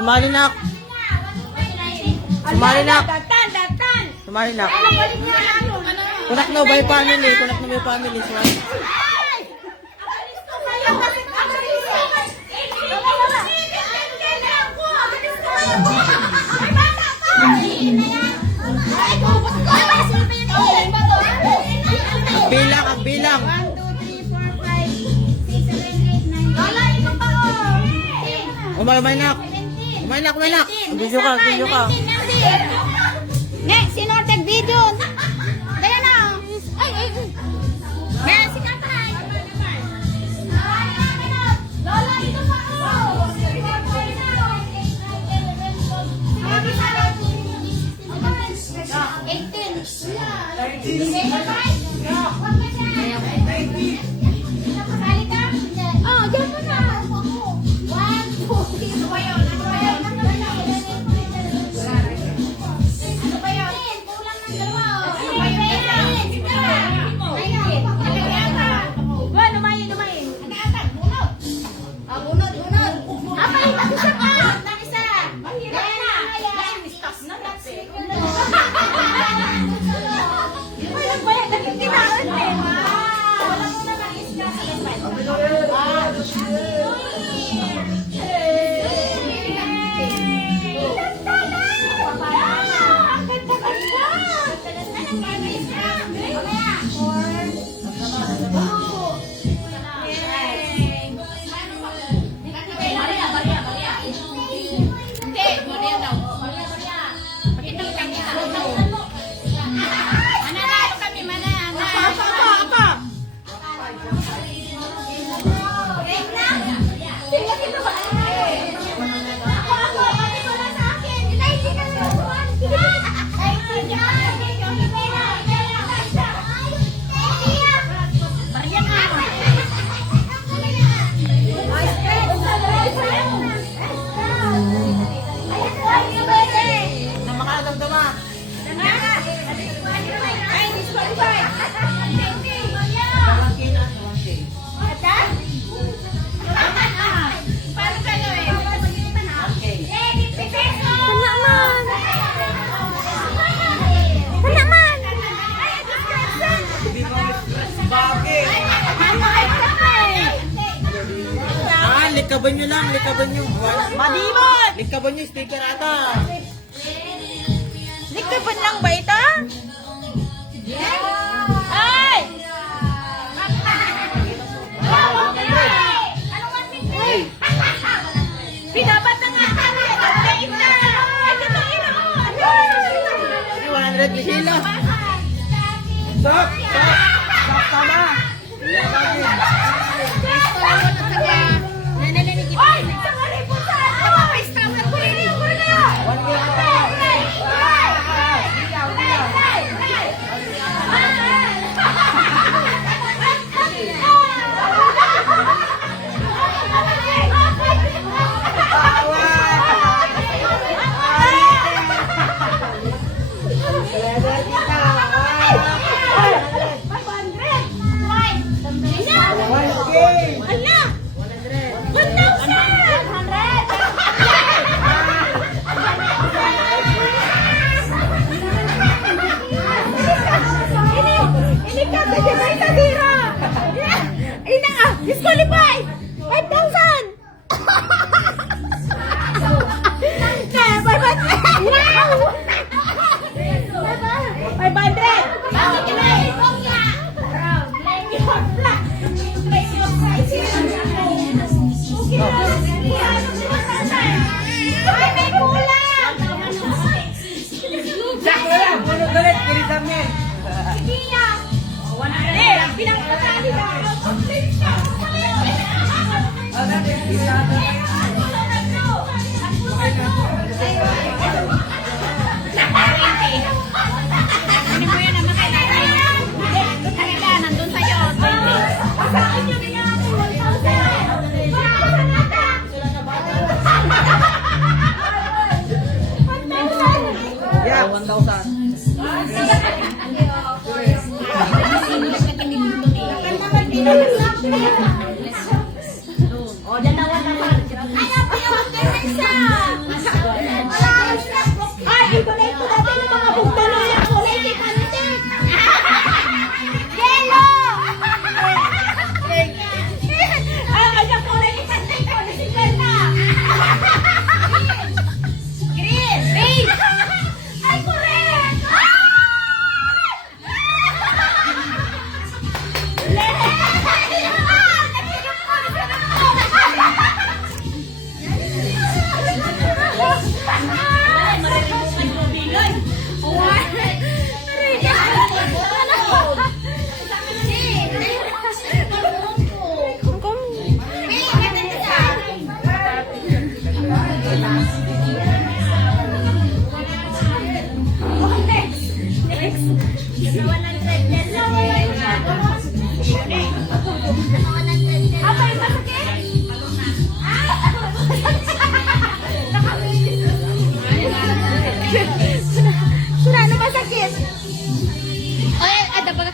Sumali na. Sumali na. Datan. Sumali na. Ano balik niya ano? Kunak na by family. Kunak na by family. Sumali. Ang bilang. 1, 2, 3, 4, 5, 6, 7, 8, 9, 10. Umay nak. Video ka. Next, sino tag video? Daya na. Ay. Next, si Kapay. Lola, ito pa ako. 1. Likaban nyo lang. Madibot! Likaban nyo, sticker ata. Likaban lang ba ito? Ay! Pinabat na nga kami! Update na! Ay, ito, ino! 100 kilo. Stop! Tama! Oy! Sangali po sa ato! Pista mo na po rin! Disqualify! 5,000! Wow! 500! Bakit kinahihipong niya? Ay, may kulang! Sakto lang! Punod ulit! Kirisam niya! Sige niya! Pinagkakali na! Yeah, 1,000. O, dalawa naman. Ay, napayawag kayo isa!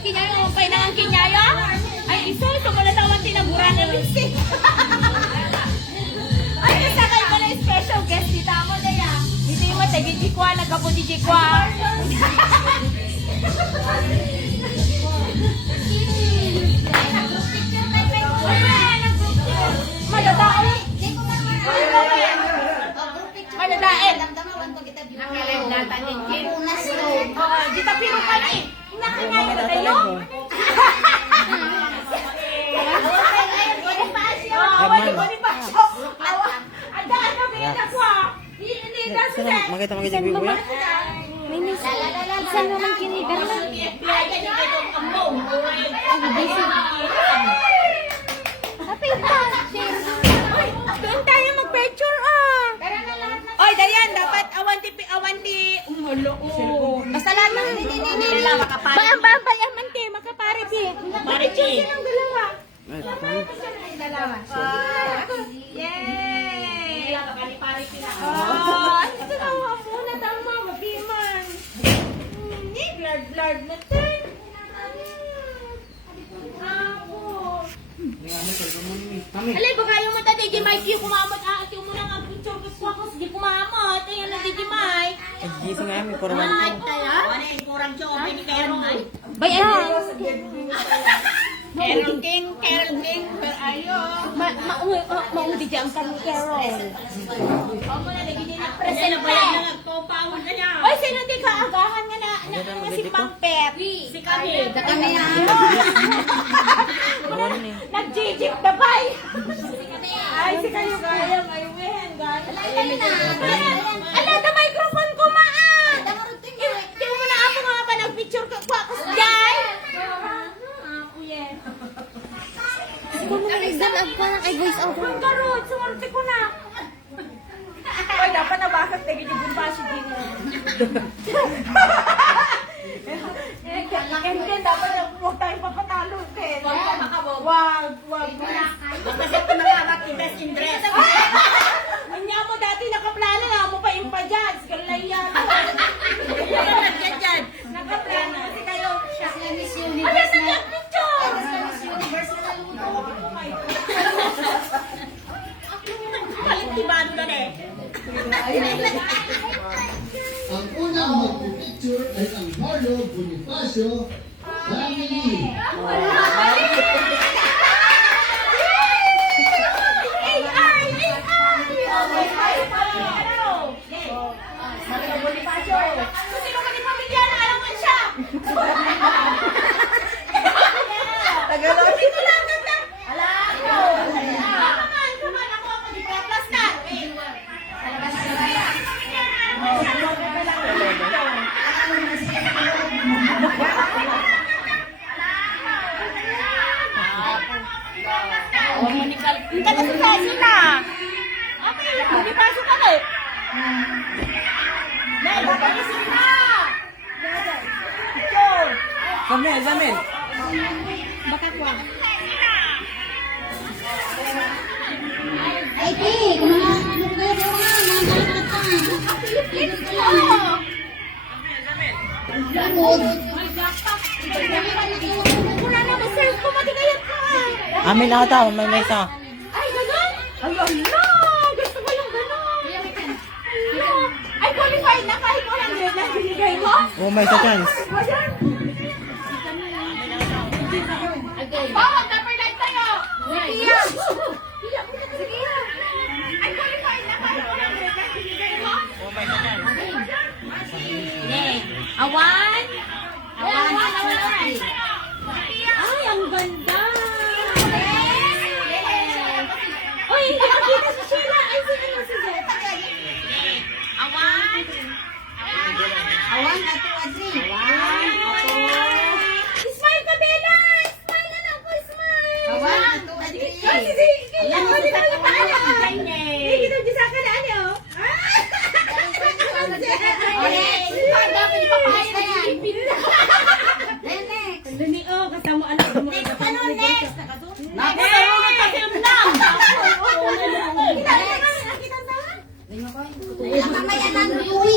kinyayo, kay nang kinyayo. Ay, iso, sumula daw ang tinaburan ng lipstick. Ay, kasakay ko na special guest dito mo na yan. Dito yung matagi jikwa, nagkapo di jikwa. Madadaon. Madadaon. Oo, dito piro ka na eh. Nakangay na tayo. Makita yung buya? Saan naman kinigar na? Happy pa. Doon tayo mag-picture ah. Oy, Dayan, dapat awanti. Basta lang lang. Bay, amante, makapare di. Makapare di. Sinong dalawa? Dalawa. Yay! Oh, ano dalawa muna tama, mabiman. Blard na tayo. Alay, baka yung mata DJ Mike yung kumamot. At yung muna nga picture ko ako sige kumamot. Ayan na DJ Mike. Gising nga, may kurang. Bayan. Carol King, ayo. Maudi dyan ka ni Carol. Omo na, lagi din Present ang ba present. yan? Nagpapawag na niya. Oy, sino di ka agahan nga na si Pangpet? Si kami. Kami na. Nag-jijip na bay. Ay, si kayo kaya. Ayuhin, gano'n. Ala, the microphone ko maan. Tingnan mo na ako nga pa nag-picture ka. Kwakas dyan. Ikaw mo nag-dalag pa ng voice over. Karot, sumarte ko na. Oy, dapat nabasag tayo yung bumbasi din. Ken, dapat huwag tayong papatalo, Ken. Wag. Kasi ito nangarap yung best in dress. Anya mo dati nakaplano na mo pa yung pa-dyan. Sige lang yan. Nagyan. Nakaplano kasi kayo. Miss Ay, Universe nasa na. picture. Miss Universe na naluto. Palitibado na eh. Ang unang magpipicture ay ang Marlo Bonifacio family. Sino ka ni pamilya na alam mo siya? Tagalog. Sino lang ganda? Come on, ako di plus na. Hindi ka sa sila. Okay, hindi pasok ka eh. Nay, dapat isin na! Picture! Samil. Baka kwa. Ay, Ti, kumain ano kayo mga Lakod. Wala na, ma-serve ko, matigayat ka. Amin na ata, may mesa. Ay, gano'n? Ay, ala! Gusto ko yung gano'n. Ala! Ay, qualified na kahit 100 lang binigay mo? Oh, may sa chance. Ayan! Bawag na per night tayo! Sige yan! Sige yan! Ay, qualified na kahit 100 lang binigay mo? Oh, may sa chance. Awan! Ay, ang ganda! Uy, hindi nakita si Sheila! Ay, si ano si Zed? Awan! Awan, ato, Adri. Smile ka, Bella! Smile na ako, smile! Awan, ato, Adri. Ay, si Kaya, hindi na yung paala! Hindi kita dyan sa kalaan, oh! Dapat ipapahit na yan. Next. Lunio, kasama alam mo. Ano next? Naku, nagtakim lang. Nakamayan ng beauty.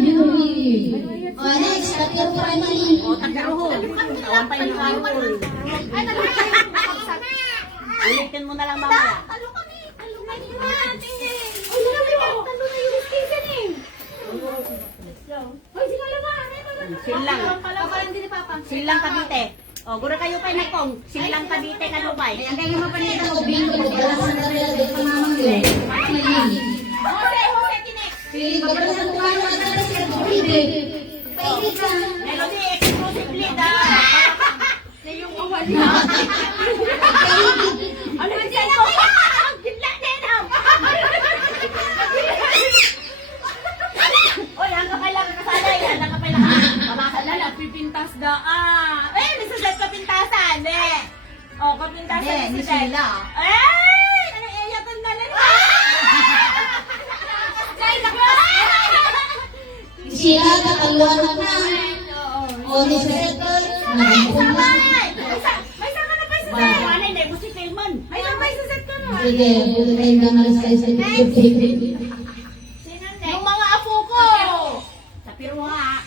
Beauty. Oh, next. Takiruhan ni. Tagaruhon. Wampay ni Carol. Ay, nalala kayo. Nakapsat. Ulitin mo na lang mamaya. Talo kami. Talo kami. Ay, talo na yung station eh. Ay, singalaman. Silang. Pakalan din ni Papa. Silang Cavite. O, gura kayo pa na kong. Silang Cavite ka Lubay. Ang kayo mapanita ko, bingo mo. Wala sa narila, di pa naman yun. Jose Tinex. Feeling ko, wala sa tumayo na talaga siya. Pwede ka. Melody exclusively da. Na yung awali. Ano ba dyan ko? Gitla din ang. Oy, hanggang kailangan kasalay. Hanggang kailangan. Mamakala, pipintas da. Nisuset ka pintasan. O, kapintasan. Ni Sheila. Ano iyakan na lang? Sila kakalunod na. O, ni Shetel. Nakakulang. May saka na pa sa set. Manay, may gusto filman. Ay, may sa set ka na. Sige, buti kayo na malis kayo sa picture. Yung mga apo ko. Sa piruha.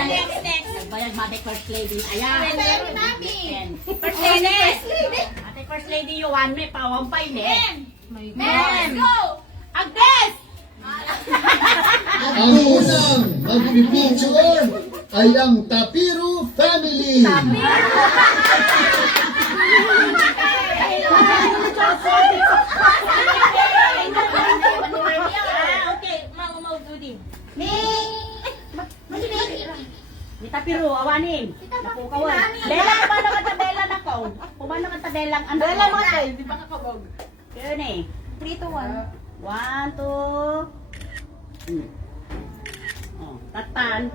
Next. Nagbayad mate first lady. Ayan. First lady. Ate first lady Yuan, may pawampay ne. Ma'am. Agnes! Ang unang magpipicture ay ang Tapiro family. Okay, mau Judy. Ni Tapiro, awanin. Napukawan. Bela ko ba naman ta Bela na ko? Kumano man ta Belang ano? Bela mo kay, di ba kakabog? Kaya ni. 3 to 1. 1, 2. Oh, tatan.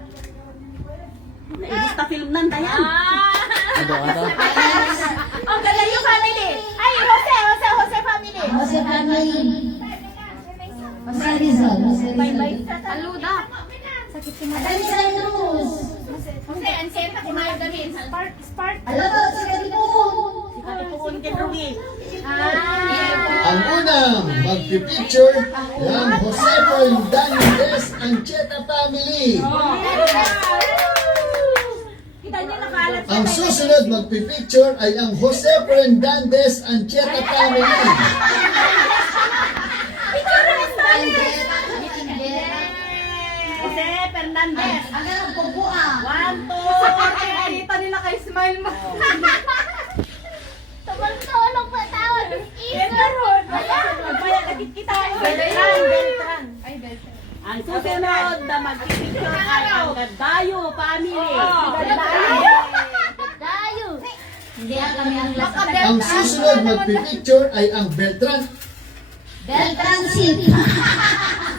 Naibos ta film nan dayan. Ado. Oh, galing yung family. Ay, Jose family. Jose family. Jose Rizal. Jose Rizal. Saluda. Rizal Cruz. Jose, ang senta kumayo gamin. Spark. Alam mo, sa Katipuon. Ate Puon kay Ruby. Ang unang magpipicture ay ang Jose Fernandez Ancheta family. Kita niyo nakalat sa Ang susunod magpipicture ay ang Jose Fernandez Ancheta family. Jose Fernandez. Ang ganang pagbuha. 1, 2, 3. Kita nila kay Smile mo. Tumang-tulong pa tawag. Beltran. Ang susunod na magpipicture ay ang Gadayo family. Dayo. Hindi kami ang lasa. Ang susunod magpipicture ay ang Beltran. Beltransit.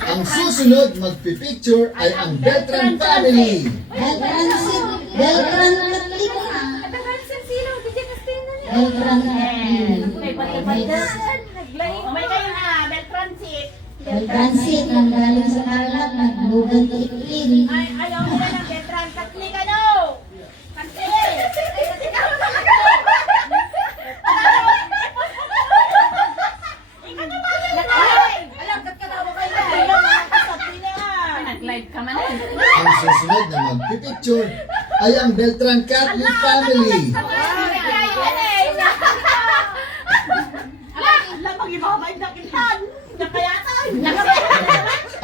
Ang susunod magpipicture ay ang Beltran family. Beltransit. Beltran Katlika. Beltran Katlika. May kayo na, Beltran Seat. Beltransit. Nang galing sa Tarlac. Naglugan Iklin. Ay, ayaw nila ng Beltran Katlik, ano? Katlik! Nag-live ka man. Ang susunod na magpipicture ay ang Beltran Catholic family. Alam, mag-ibabay na kitan. Nakayatan.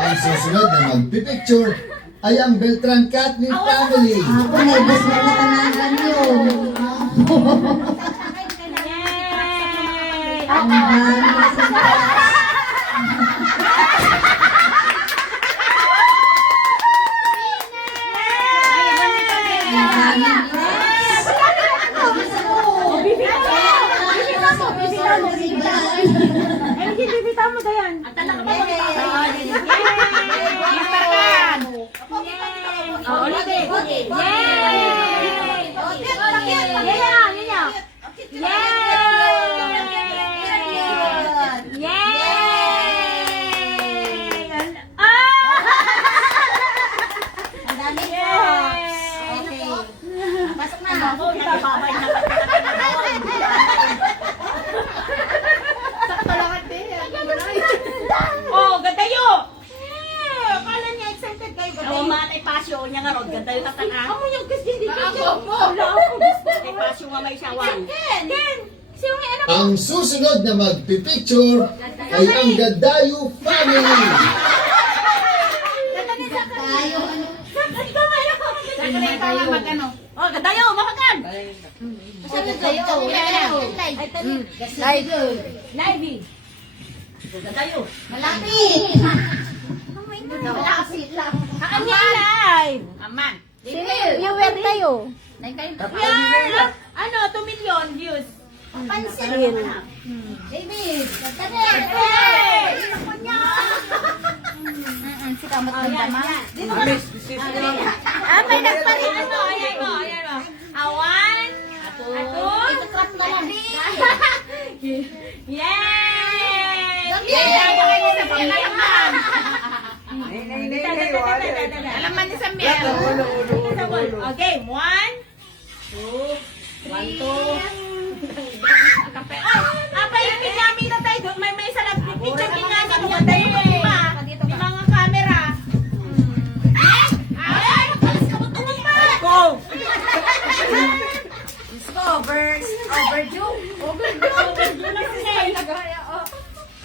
Ang susunod na magpipicture ay ang Beltran Catholic family. Ako na ibas na nakanangan yun. Yay! Ang dami sa Ang talak ba mag-ibabay? Yay! Oh, ulit. Pasok na. Ako, nag-ibabay na Oh, ganda yun! Akala niya excited kayo. Ganda yung mga pasyo niya nga ron. Ganda yung tatang Ang susunod na magpipicture ay ang Gadayo family. Oh, Gadayo, mahagan! Livey. Gadayo. Malapit. Malapit lang. Haan niya live. Aman. Viewer tayo. Yan! Ano, 2 million views. Pansin. David. Si Kamat ng tama. May nagparin ano. Ayan mo. Awan. Ato. Itutrap ka na. Yay! Alaman ni Samuel. Okay, 1, 2, 3. Apa yung pinami na tayo doon? May isa lang picture pinami mo. Tayo yung lima. Yung mga camera. Go!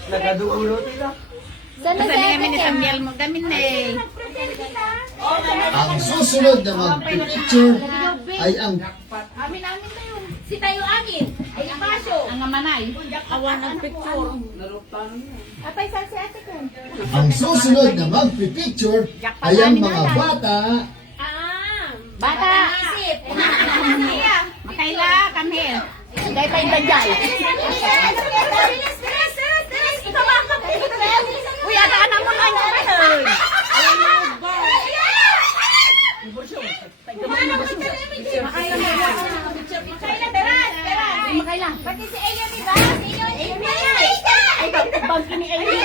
Nagaduulo tila. Sana Kasi namin ni Samuel mo gamin eh. Ang susunod na magpipicture ay ang Si tayo amin. Ay, pasyo. Ang amanay. Awan ng picture. Apay, saan si ate ko? ang susunod na magpipicture ay ang mga bata Bata. Isip. Makaila, kami. Dahil pa yung danjay. Uy, anak mo lang yung kahoy. Makaila. Pati si Ayon, diba? Ayon. Bangki ni Amy.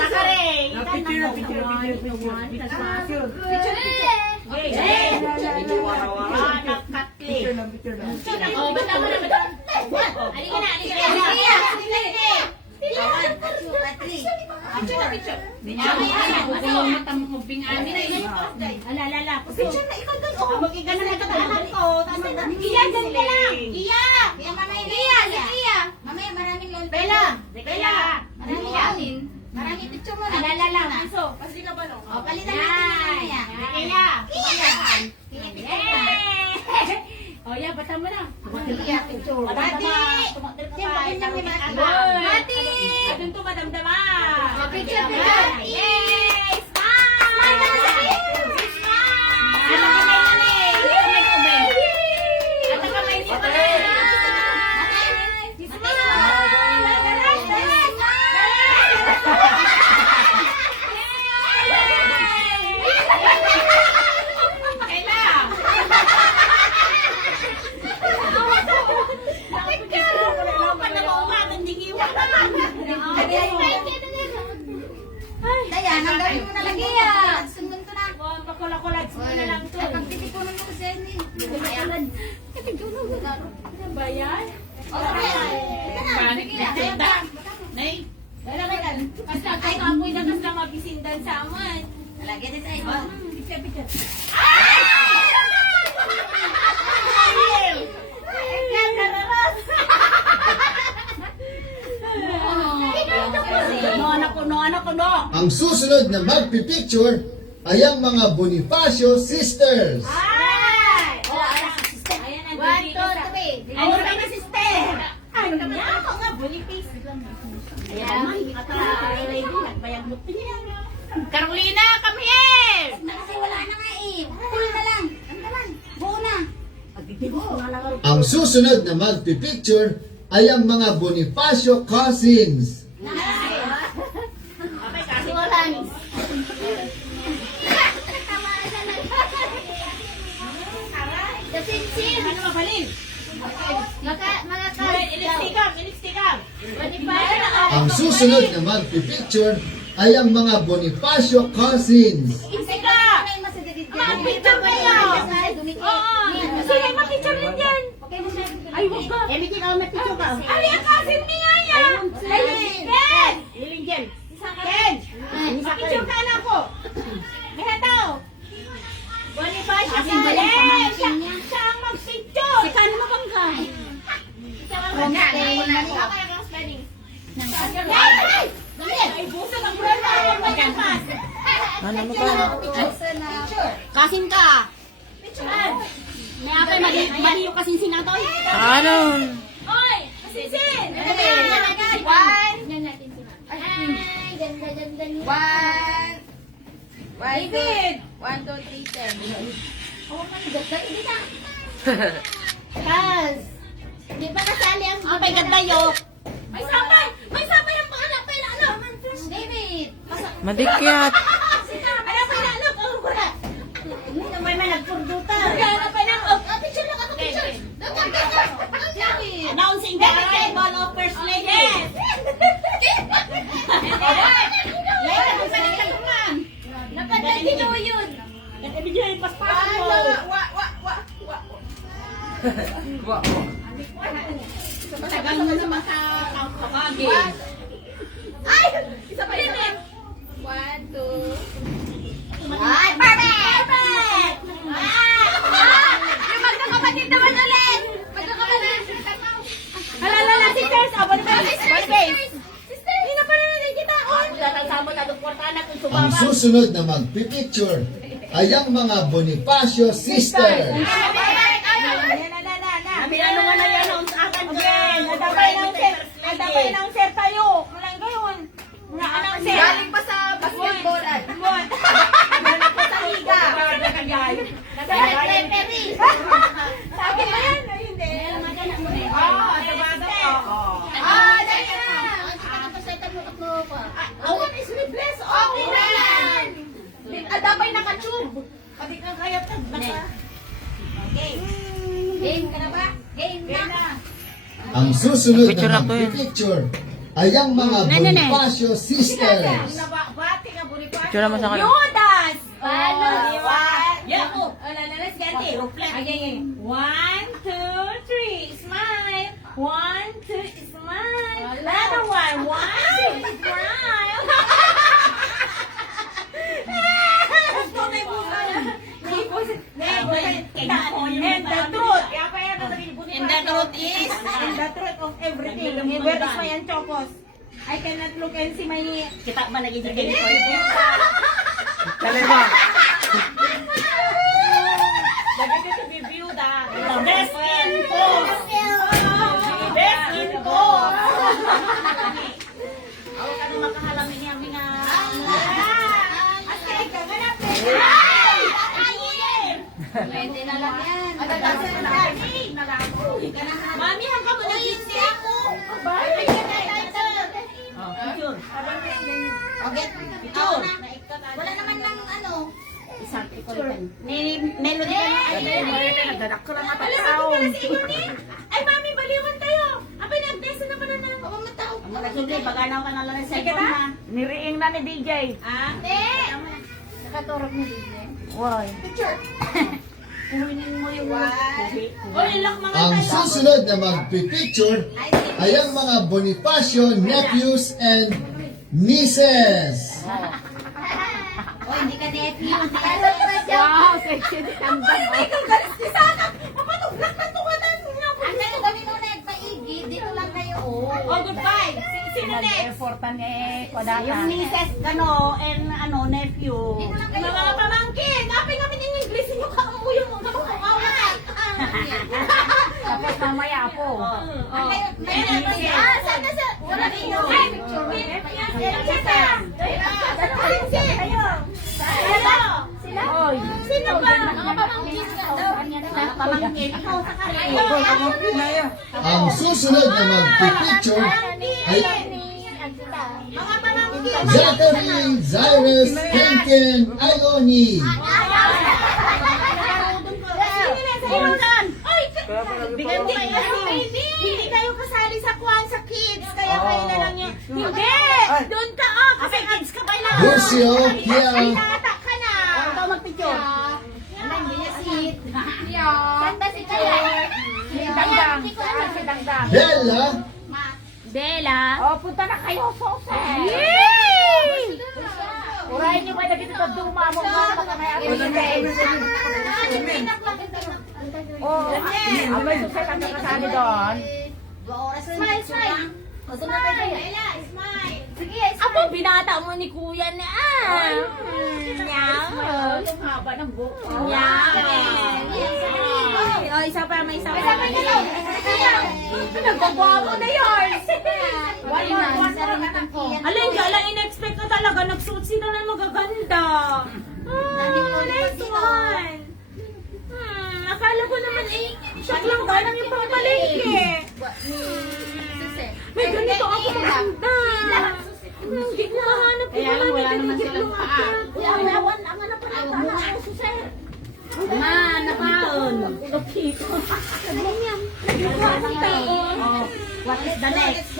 Sakaring. Anak Katli. Mamaya maraming lol. Maraming picture mo na. O, palitan natin mamaya. Oh, yeah, bata mo na. Picture. Bati! Bati! Adun to, madamdama. Picture. Yay! Smile! Ano ka may mali? Ano ka may mali? Daya, nanggalin mo na lagi ah. Sundan ko na. Pakula-kulat mo na lang to. Ay, pagtitipunan mo kasi ni. Ano ba yan? Panik na tenda. Nay. Basta kasamoy na basta mabisindan sa aman. Lagyan din tayo. Picture. No, anak ko, no. ang susunod na magpipicture ay ang mga Bonifacio sisters. Ay! Oh, anak sa sister. Ayan ang 1, 2, 3. Ano ba na sister? Ano niya? Ako nga, Boniface. Ayan. Nagbayag mo. Carolina, come here. Kasi wala na nga eh. Full na lang. Ang naman. Buo na. Ang susunod na magpipicture ay ang mga Bonifacio cousins. Okay, kasi Wala ni. Kasi sin. ano mabalin? Mga Ilistikam. Ang susunod na magpipicture ay ang mga Bonifacio cousins. Ilistikam. Picture kayo. Oo. Sige, ma-picture rin yan. Ay, wag ka. Emi, ikaw may picture ka. Ali, ang kasin niya yan. Ay, Ken. Iling Jen. Ken. Ma-picture ka na ko. May hataw. 1, Kasi wala yung pamangkin niya. Siya ang mag-picture. Si Kano mo bang ka? Ay, busa ng brand na magkakas. Ano mo ba? Kasin ka. May apay mali yung kasing sinatoy. Ano? Oy, asisin. David. 1, 2, 3, 10. Di ba kasali ang apay ganda yo? May sabay. May sabay ang pangalan. Ano? David! Madikyat. Ano pa na? Ano ko na? May nagpurduta. Ano pa na? Picture lang ako, picture! David! Announcing the arrival of First Lady. Lady, kung saan ka naman? Napagdadinuyod! Ibigyan yung paspasan mo. Tagal mo naman sa kabagi. Ay! Isa pa rin eh! 1, 2... Ay, perfect! Perfect! Yung magkakapatid naman ulit! Magkakapatid! Alala si Tess. Aba na ba? Sister! Hindi na pa rin natin kita! Ako tatagsa mo na kwartana kung Ang sumama. susunod na magpipicture ay ang mga Bonifacio sisters. Kami ano nga na yan ang akan dyan. Nadabay ng sir tayo. Walang gayon. Mga announcer. Galing pa sa basketballan. Galing pa sa liga. Referee! Sabi ba yan? Ay, hindi. Sa bagay. Dali na! Awan is replace. Okay na yan! Adabay nakatube. Pati ka kaya tag. Game ka na ba? Game na! Ang susunod Picture na na to eh. magpipicture ay ang mga Bonifacio sisters. Bati ka Bonifacio. Picture naman sa kanila. Yudas! Paano? Yeah. Let's get it. Okay. 1, 2, 3. Smile. 1, 2, smile. Another one. 1, 2, smile. Gusto na yung buka. And the truth. And the truth is, And the truth of everything. Where is my anchokos? I cannot look and see my... kita ba naging ganito? Dali ba? Lagi ka to be viewed ah. Best in post. Best in post. Ako ka na makahalamin niya mga... Ate, kaganap na. Pwede na lang yan. Mami, hanggang mo nag-isi ako. Picture. Okay. Ako na. Wala naman ng ano. Isang picture. Melody ka na. Nagdadak ko lang nga Alam mo pala si Iguni. Ay, mami, baliwan tayo. Abay, nag-beso na pala na. Pawang mataw. Ang mga sundli, baganaw ka na lang sa cellphone na. Niriing na ni DJ. Ah? Nakaturog mo din eh. Woy. Picture. Kuhinin mo yung Oy, lock mga Ang tayo. susunod na magpipicture ay ang mga Bonifacio nephews and nieces. O, hindi ka nephew. Wow, sexy di tambang. Ay, kang galis ni Sana. Papatuglak na tuwanan. Ang gano kami nung nagpaigid, dito lang kayo. Oh, goodbye. Sino next? Yung nieces, gano, and ano, nephew. Dito lang kayo. Mga pamangkin. Kapit kami ng English. Yung kamuyo mo. Kamukawa. Tapos mamaya po. Sana sa... Wala din yung picture. Oy. Sino ba? Mga pamangkin ka daw. Pamangkin. Ikaw sa kanila. Ang susunod na magpipicture ay Mga pamangkin. Zachary, Cyrus, Kenken, Ioni. Hindi kayo kasali sa kwan sa kids. Kaya kayo na lang yung... Hindi! Doon ka kasi kids ka ba lang? Lucio, Kiel, Nata ka na! Ikaw magpicture. Saan ba si Kaya? Bella, Bella. Oh, punta na kayo, Sose! Urahin niyo ba na dito sa duma mo mga baka may ako. Oh, abay, susay ka kasali doon. Smile, smile. Ako, binata mo ni kuya na. Yung haba ng buhok. Oh, isa pa, may isa pa. Nagpapamo na yun. Alin ka, alang in-expect ko talaga. Nagsuot sila na magaganda. Nice one. Akala ko naman shot lang ba nang yung pangpalengke. May ganito ako maganda. Hindi ko mahanap ko. Kaya lang wala naman silang paa. Nakaon. Okay. Oh, what is the next?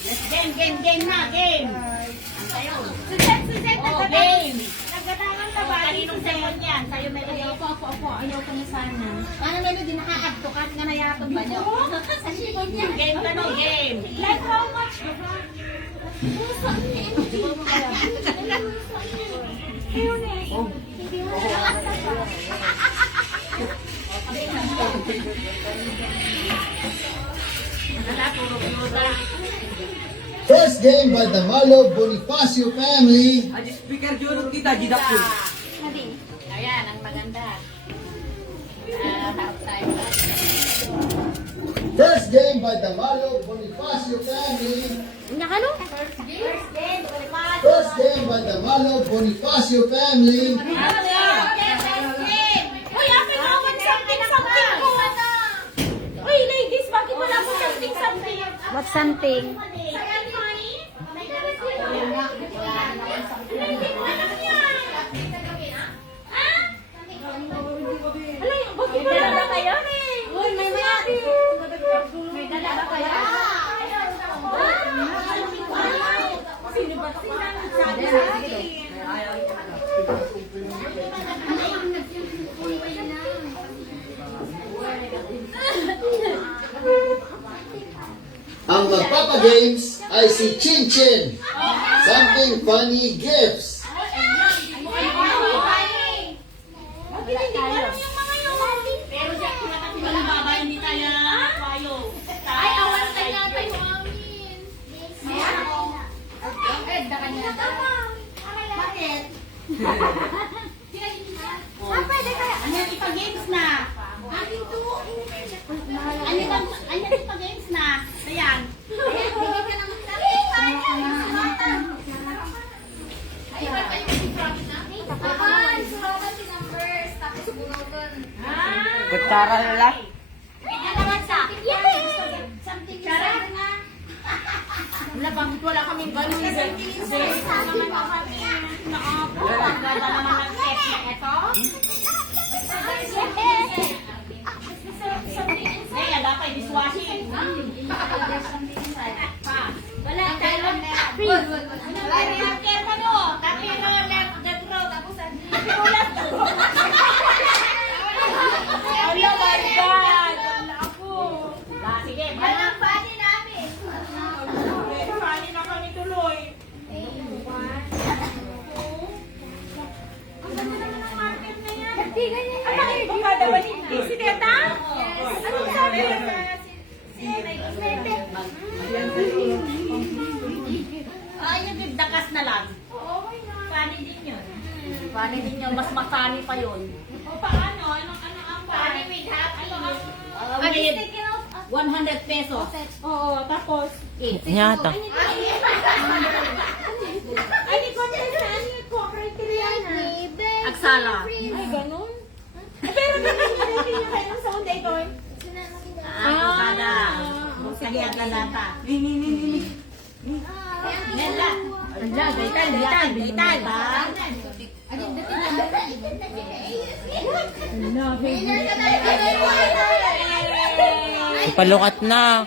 Let's game na, game. Oh, game. Kaninong second yan? Sa'yo Melody. Ayaw ko na sana. Paano Melody nakakadto ka? Nga nayatog ba niyo? Sa likod niya. Game ka no, game. Like how much? First game by the Malo Bonifacio family. Speaker jurut kita, jidak yun. Ayan, ang maganda. Harap tayo. First game by the Malo Bonifacio family. First game by the Malo Bonifacio family. Uy, akin naman something ko. Uy, ladies, bakit wala po something? What something? Alay, bakit wala na kayo? Uy, may mayari. May dala ba kayo? Sino ba sila? Sabi sa akin. Ang magpapagames ay si Chin Chin. Something funny gifts. Pero siya, kung walang baba, hindi tayo nakakwayo. Ay, awan tayo natin yung amin. Bakit? Pwede kaya? Ano yung ipa-games na? Amin to. Ano yung ipa-games na? Ayan. Bigyan ka naman sa akin. Ay, iba pa yung promise namin. Kapag, sumawan si numbers, tapos bunutan. Kutsara nila. Bigyan naman sa akin. Something inside nga. Wala, bakit wala kaming ganun? Ang ganda naman ng cake na ito. Kaya dapat dishwashing. Wala tayo. Good. Care mo nyo. Tapiro, left, left row. Tapos, Oh my God! Ako! Sige, yan ang funny namin. Funny na kami tuloy. Ang ganda naman ng market na yan. Ay, baka naman hindi si Teta? Anong sabi? yung nagdakas na lang. Funny din yun. Funny din yun. Mas makani pa yun. O paano? Ano ang Funny with happy. With 100 pesos. Oo, tapos? Nyata. Ay, di ko saan yung criteria na. Aksala. Ay, ganun? Pero hindi niya kayo sa unday doon. Kada. Kaya galata. Nela. Daytan. Palukat na.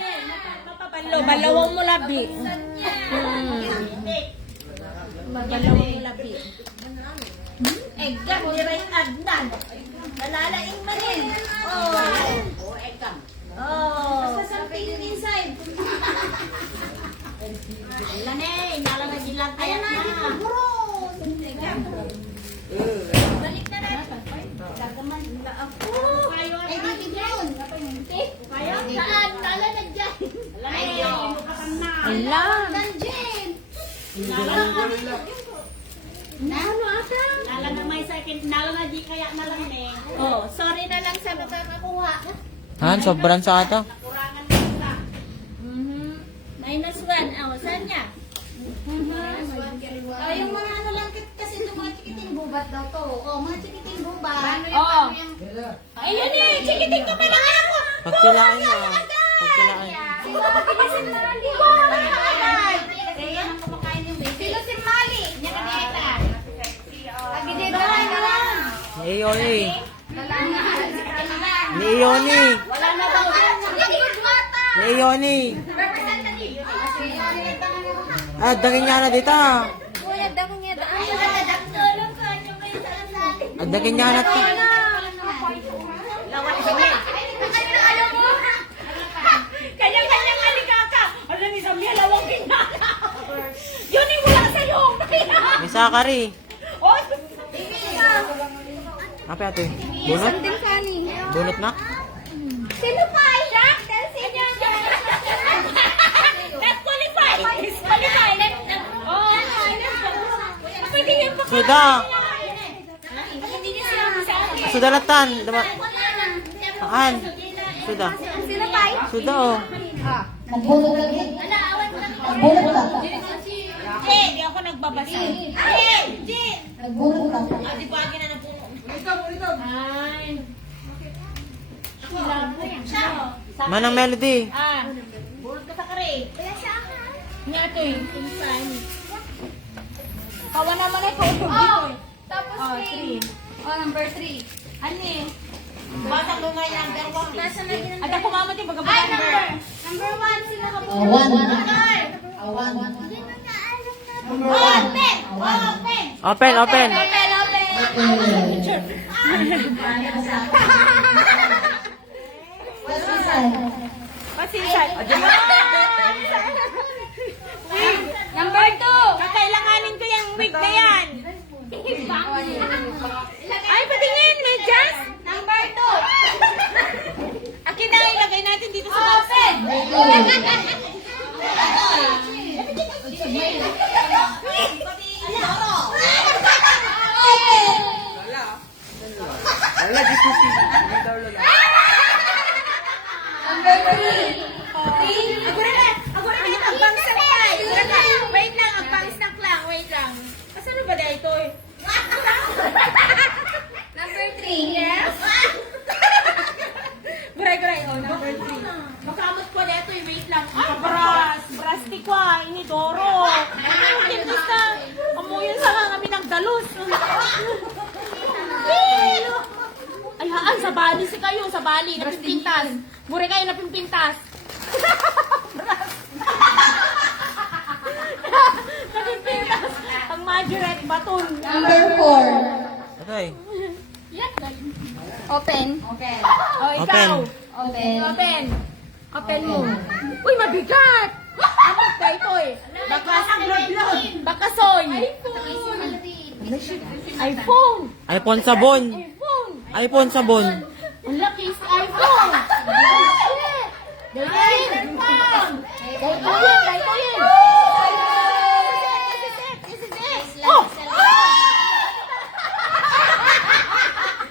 Balawang mo labi. Balawang mo labi. Eggang, diray agnan. Nalalaing manin. Oh, eggang. Oh. Basta something inside. Lanay, nalalagin lang kaya na. Balik na natin. Ala. Nanjin. Nala na may second, nala na di kaya na lang eh. Oh, sorry na lang sa makakakuha. Han, sobrang sa ata. Kurangan na isa. -1. Oh, saan niya? Oh, yung mga ano lang kasi yung mga chikiting bubat daw to. Oh, mga chikiting bubat. Oo. Ayun eh, chikiting ka pala nga ako. Pagkilaan niya. Pagkilaan. Sino si Mali? Ayan ang kumakain yung baby. Sino si Mali? Niya kaneta. Agidita na lang. Ni Ioni. Dalangan. Ni Ioni. Wala na daw. Ni Ioni. Representative. Ah, daging niya na dito. Kuya, dako niya daan. Ay, tulong ko. Yung kayo sa Ah, daging niya na to. Lawan kami. alam mo. Kanya-kanyang alikaka. Alam ni Samia, lawang kinaka. Yun yung wala sa'yo. May sakari. Oh, Apa ate? Bunot? Bunot na? Sino pa? Sino? not qualified. Disqualified. Oh, pwede yung pa. Suda. Hindi niya sinabi sa akin. Sudalatan. Han. Suda. Sino pa? Suda oh. Ala, awan mo lang. Eh, di ako nagbabasa. Eh, Jin. Ate, pagi na napuno. Ay. Manang Melody. Ah, burot ka sa kare. Kaya sa akin. Nga ito eh. Pinsan. Kawa naman ito. Oh, tapos Oh, 3. 3. Oh, number 3. Ani? Bata mo nga yung number 1. Nasa na yun? At ako mama din, Ay, number. number 1. Sino ka po? Open, open. Pasisay. Number 2. Kakailanganin ko yung wig na yan. Ay, patingin. May jazz. Number 2. Akin na, ilagay natin dito sa box. Open! Number 3. Agora na ito. Pang snack lang. Wait lang, ang pang snack lang. Wait lang. Asan na ba dahil ito eh? Number 3. Yes. Guray, oh, number 3. Makamot ko na ito eh. Wait lang. Ah, bras tikwa, inidoro. Kintusta. Amuyan sa nga kami ng dalos. Ay, haan, sa Bali si kayo, sa Bali, napimpintas. Mure kayo, napimpintas. Napimpintas. Ang majorette, baton. Number 4. Okay. Open. Oh, ikaw. Open. Open. Open mo. Uy, mabigat. Ano ka ito eh? Bakasoy. iPhone. iPhone sabon. iPhone. iPhone sabon. Ang laki sa iPhone. Dahil Oh!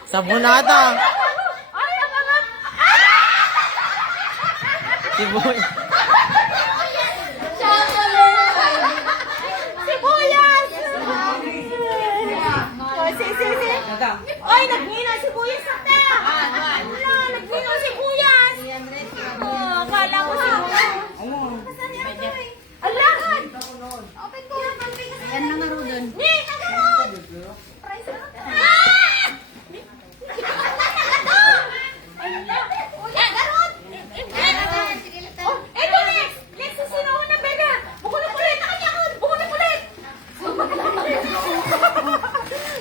Sabon na ata. Ay, ang angat. Si Boy. Sibuyas! Oh, si. Ay, nagminaw sibuyas na! Wala, nagminaw sibuyas! Oh, akala ko sibuyas. Ala! Open ko. Ayan na nga doon. Ni! Nagarod! Ah! Oh, eto next! Next, sino na beda? Bukunot ulit! Bukunot ulit!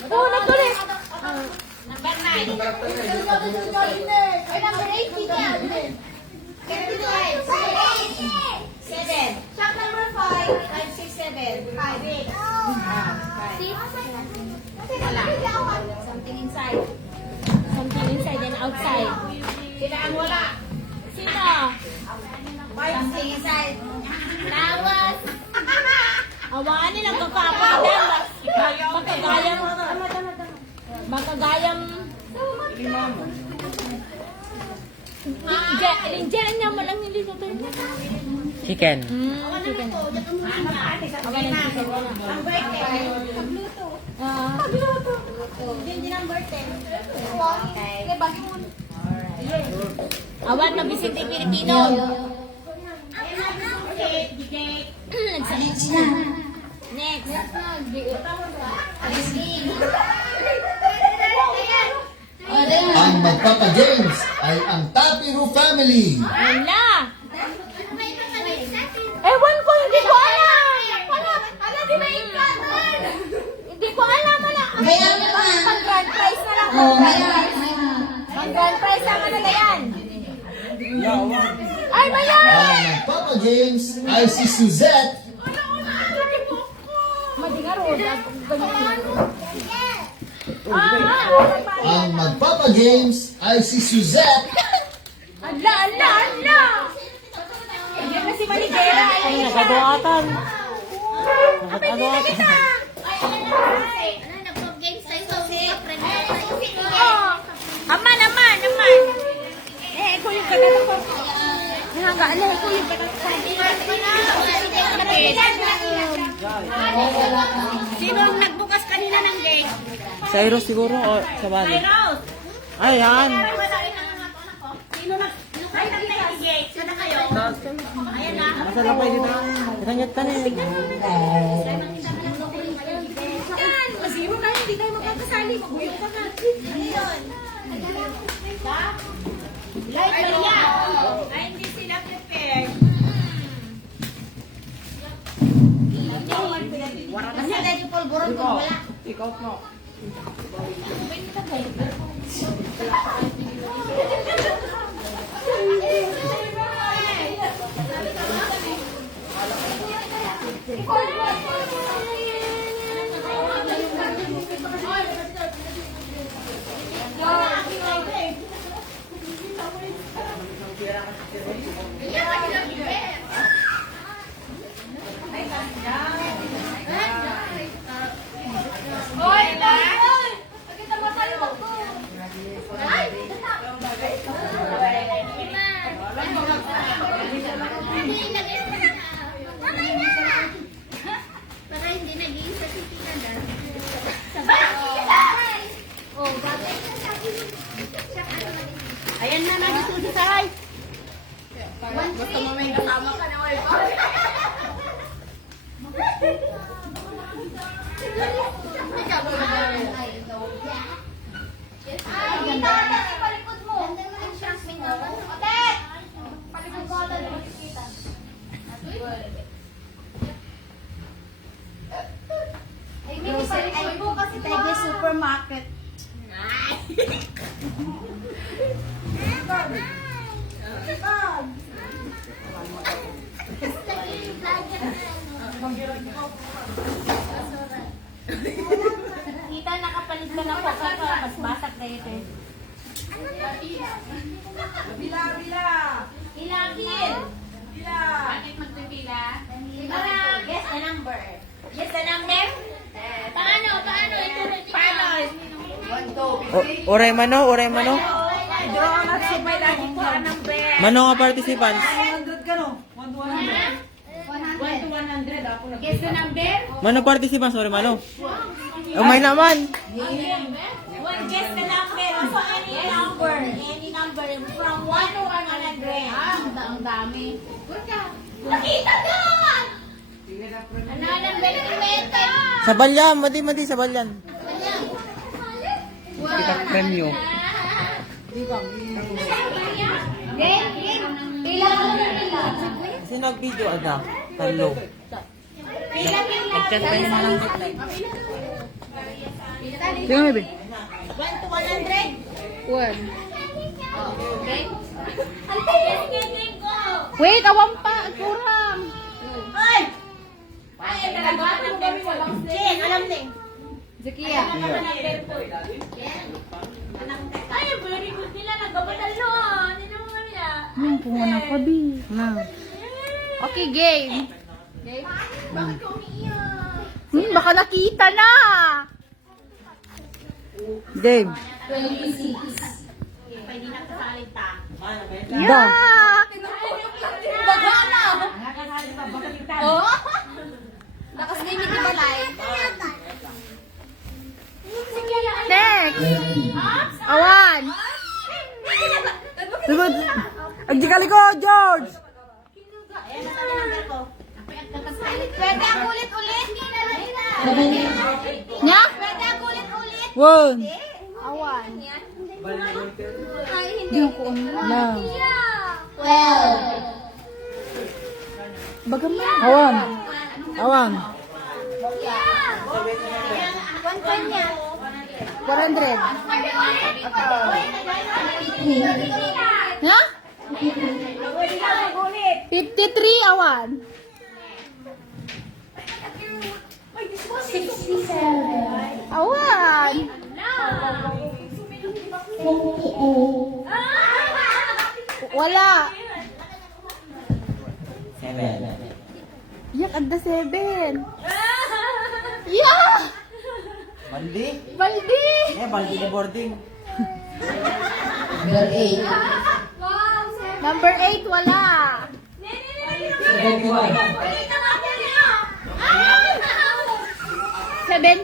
Bukunot ulit! Number 9. Ay, number 8 niya. 7. Shot number 5. 5, 6, 7. 5. Something inside. Something inside and outside. Sila ang wala. Sino? Something inside. Lawas. Awaan nilang kakapatan. Makagayang Lindian niya mo lang nilito to. Chicken. Chicken. Awat na Vicente Pilipino. Next. Ang magpapa-games ay ang Tapiru family. Wala. Ewan ko, hindi ko alam. Di ba yung hindi ko alam. Bayan mo na. Pag-grand prize na lang. Oh, bayan. Pag-grand prize na ano na yan. Ay, bayan! Ang magpapa-games ay si Suzette. Madingaro. Ang magpapa-games ay si Suzette. Ala! Yan na si Manigera. Ay, nakaduatan. Nakaduatan. Nagpag-games tayo sa friend. Aman. Ko yung kanala ko. Hanggang ko yung Sino ang nagbukas kanina ng gate? Sa Iros siguro o sa Bali? Rose! Ay, yan. Sino nagbukas ng gate? Sana kayo? Ayan na. Masa lang pwede na. Itanyat ka niya. Yan! Masiro tayo, hindi tayo magkakasali. Maguyong ka na. Like Maria! Ay, hindi sila prepared. Kasi dahil polvoron ko wala. Ikaw po. Para hindi nag-iisa si Tina na. Ayan na, nandito si Saray. Gusto mo may kasama ka na oy. Ay, ganda na palikod mo. Ganda mo yung shopping mo. Otet! Palikod mo ata na makikita. Ay, may palikod mo kasi tayo supermarket. Kita nakapalit ka na po kaka. Mas basak na ito eh. Ilapin! Bakit magpipila? Guess the number. Guess the number? Paano? Uray mano. Draw na sumay lagi po ang number. Mano nga participants? 100 ka no? 1 to 100 ako. Guess the number? Mano participants? Uray mano. Umay naman. One guess the number. So any number. Any number from 1 to 100. Ang dami. Nakita doon! Ano ng belikweta? Sa balyan. Mati sa balyan. Kita premyo. Sino nag-video ada? Talo. Nag-chat pa naman ang deadline. Sino may 1 to 100? Okay? Wait, awam pa. Kurang. Ay! Ay, talaga ng kami walang Jen, alam din. Zakia. Ay, very good nila. Nagkapadalo. Hindi naman nila. Yung punga na pa, B. Na. Okay, game. Baka nakita na. Game. Pwede na kasalita. Yeah. Nakakasalita pa, baliktad. Lakas na yung balay. Next. Ready. Awan. Agdikali ko, George. Ayan, nasa number ko. Pwede ang ulit-ulit? Nya? Pwede ang ulit-ulit? One. Awan. Ay, hindi. Yung ko na. Well. Bagaman. Awan. Awan. One point niya. 400. Nya? 53 awan. 67. Awan. Wala. 7. Yak, agda 7. Yeah! Baldi? Baldi! Baldi na boarding. Number 8. Number 8, wala. 71. 7.